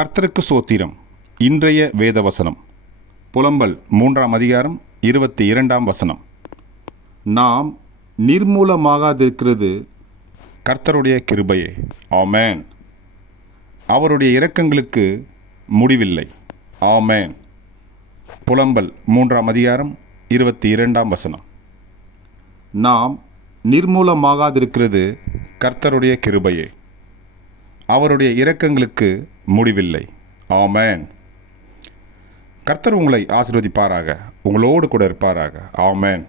கர்த்தருக்கு சோத்திரம். இன்றைய வேத வசனம் புலம்பல் மூன்றாம் அதிகாரம் இருபத்தி இரண்டாம் வசனம். நாம் நிர்மூலமாகாதிருக்கிறது கர்த்தருடைய கிருபையே. ஆமேன். அவருடைய இரக்கங்களுக்கு முடிவில்லை. ஆமேன். புலம்பல் மூன்றாம் அதிகாரம் இருபத்தி இரண்டாம் வசனம். நாம் நிர்மூலமாகாதிருக்கிறது கர்த்தருடைய கிருபையே. அவருடைய இரக்கங்களுக்கு முடிவில்லை. ஆமேன். கர்த்தர் உங்களை ஆசிர்வதிப்பாராக. உங்களோடு கூட இருப்பாராக. ஆமேன்.